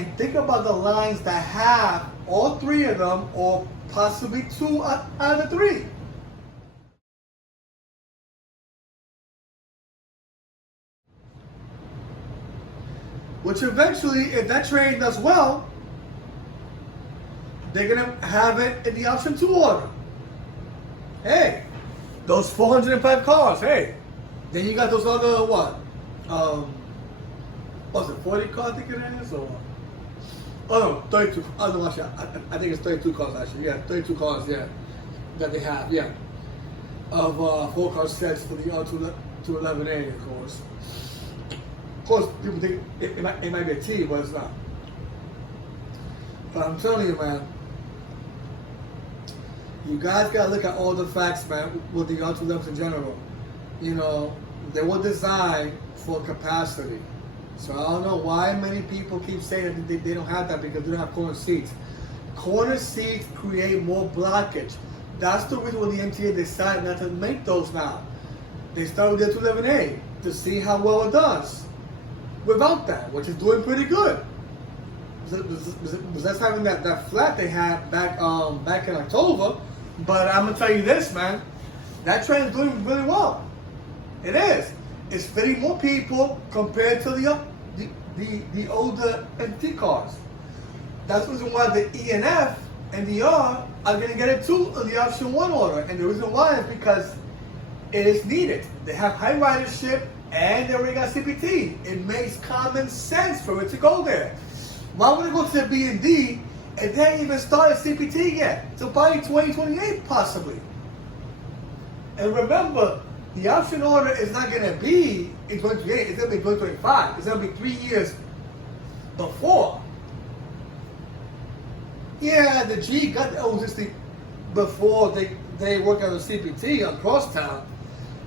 And think about the lines that have all three of them, or possibly two out of the three. Which eventually, if that train does well, they're gonna have it in the option 2 order. Hey, those 405 cars, hey. Then you got those other, what? What's it, 40 cars I think it is? Or, oh no, 32. Oh no, actually, I think it's 32 cars actually. Yeah, 32 cars, yeah. That they have, yeah. Of 4-car sets for the R211A, of course. Of course, people think it might be a T, but it's not. But I'm telling you, man, you guys gotta look at all the facts, man, with the R211s in general. You know, they were designed for capacity. So I don't know why many people keep saying that they don't have that because they don't have corner seats. Corner seats create more blockage. That's the reason why the MTA decided not to make those now. They started with the 211A to see how well it does without that, which is doing pretty good. That's having that flat they had back in October. But I'm gonna tell you this, man, that train is doing really well. It is. It's fitting more people compared to the older MT cars. That's the reason why the E and F and the R are going to get it too in the option 1 order. And the reason why is because it is needed. They have high ridership and they already got CPT. It makes common sense for it to go there. Why would it go to the B and D and they ain't even started CPT yet? So probably 2028 possibly. And remember, the option order is not going to be in 2028, it's going to be 2025. It's going to be 3 years before. Yeah, the G got the O60 before they work on the CPT on Crosstown,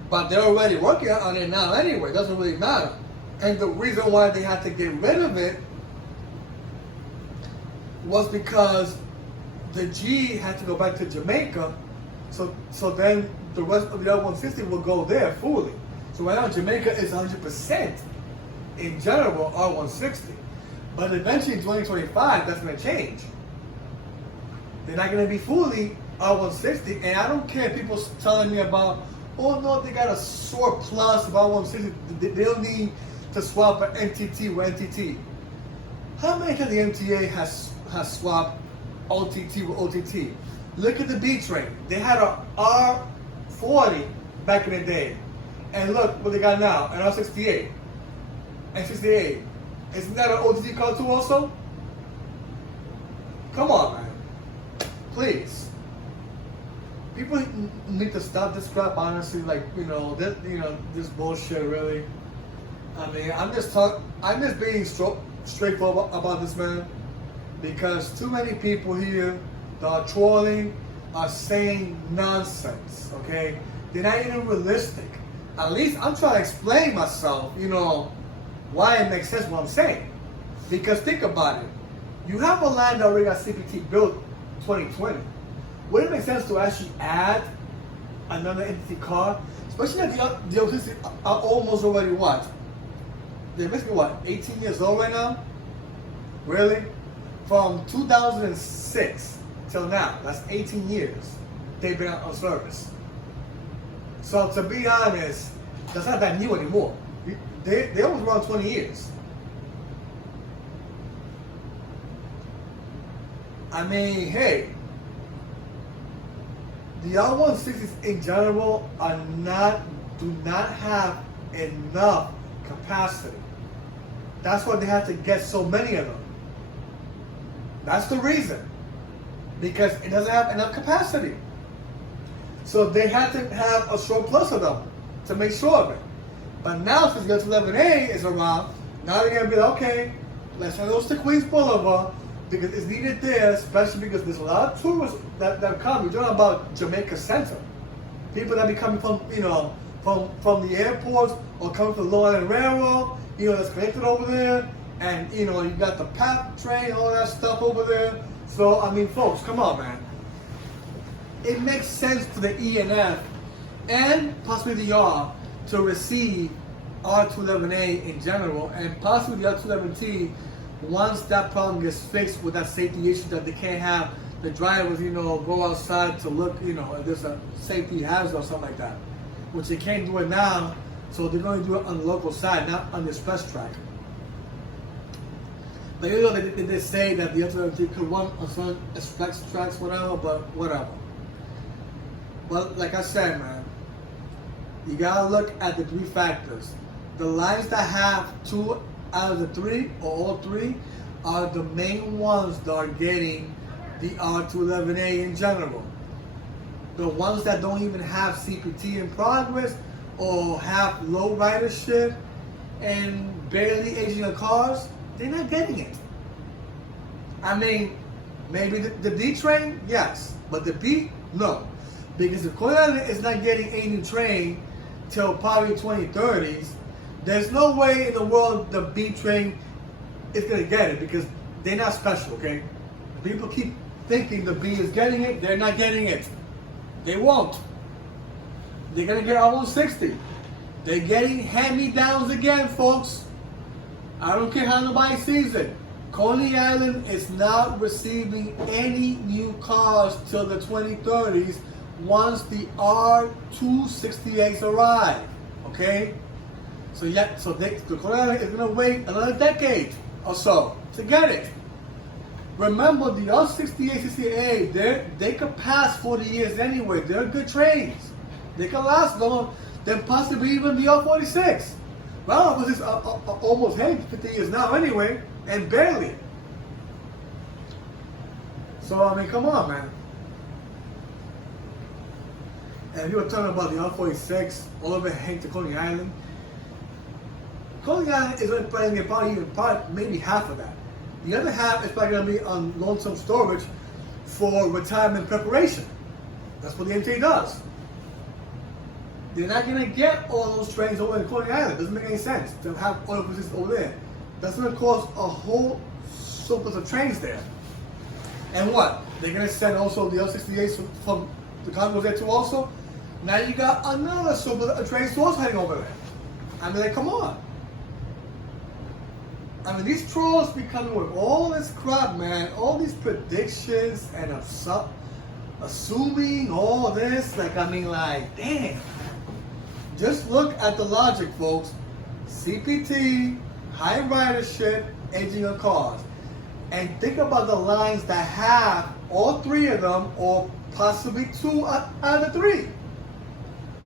but they're already working on it now anyway. It doesn't really matter. And the reason why they had to get rid of it was because the G had to go back to Jamaica, so then the rest of the R160 will go there fully. So right now Jamaica is 100% in general R160, but eventually in 2025 that's going to change. They're not going to be fully R160, and I don't care if people telling me about, oh no, they got a surplus of R160, they don't need to swap an NTT with NTT. How many times the MTA has swapped OTT with OTT? Look at the B train. They had a R40 back in the day, and look what they got now, an R68 and 68. Isn't that an OTT car too also? Come on, man. Please. People need to stop this crap, honestly. Like, this bullshit, really. I mean, I'm just being straightforward about this, man, because too many people here that are trolling are saying nonsense, okay? They're not even realistic. At least I'm trying to explain myself, why it makes sense what I'm saying. Because think about it. You have a line that already got CPT built 2020. Would it make sense to actually add another entity car? Especially that the OTC are almost already what? They're basically what, 18 years old right now? Really? From 2006 till now, that's 18 years they've been on service. So to be honest, that's not that new anymore. They almost around 20 years. I mean, hey, the R160s in general do not have enough capacity. That's why they have to get so many of them. That's the reason. Because it doesn't have enough capacity. So they have to have a surplus of them to make sure of it. But now since the 11A is around, now they're going to be like, okay, let's send those to Queens Boulevard because it's needed there, especially because there's a lot of tourists that come. We're talking about Jamaica Center. People that be coming from, from the airports or coming from the Long Island Railroad, that's connected over there. And, you got the PAP train, all that stuff over there. So, I mean, folks, come on, man. It makes sense for the E and F and possibly the R to receive R211A in general and possibly the R211T once that problem gets fixed with that safety issue that they can't have the drivers, go outside to look, if there's a safety hazard or something like that, which they can't do it now, so they're going to do it on the local side, not on the express track. But they say that the other could run on some express tracks, whatever, but whatever. But like I said, man, you gotta look at the 3 factors. The lines that have 2 out of the 3 or all 3 are the main ones that are getting the R211A in general. The ones that don't even have CPT in progress or have low ridership and barely aging of cars, they're not getting it. I mean, maybe the D train, yes, but the B, no. Because if Coney Island is not getting a new train till probably 2030s, there's no way in the world the B train is going to get it, because they're not special, okay? People keep thinking the B is getting it, they're not getting it. They won't. They're going to get almost 60. They're getting hand-me-downs again, folks. I don't care how nobody sees it. Coney Island is not receiving any new cars till the 2030s once the R268s arrive, okay? So the Coney Island is going to wait another decade or so to get it. Remember, the R68, 68A, they could pass 40 years anyway. They're good trains. They can last longer than possibly even the R46. Well, it was almost 50 years now anyway, and barely. So, I mean, come on, man. And you were talking about the R46, all of it hang to Coney Island. Coney Island is only probably maybe half of that. The other half is probably going to be on long-term storage for retirement preparation. That's what the MTA does. They're not going to get all those trains over in Coney Island. Doesn't make any sense to have oil positions over there. That's going to cause a whole surplus of trains there. And what? They're going to send also the L68s from the condos there too also? Now you got another surplus of trains also heading over there. I mean, like, come on. I mean, these trolls be coming with all this crap, man. All these predictions and assuming all this. Like, I mean, like, damn. Just look at the logic, folks. CPT, high ridership, aging of cars. And think about the lines that have all 3 of them, or possibly 2 out of the 3.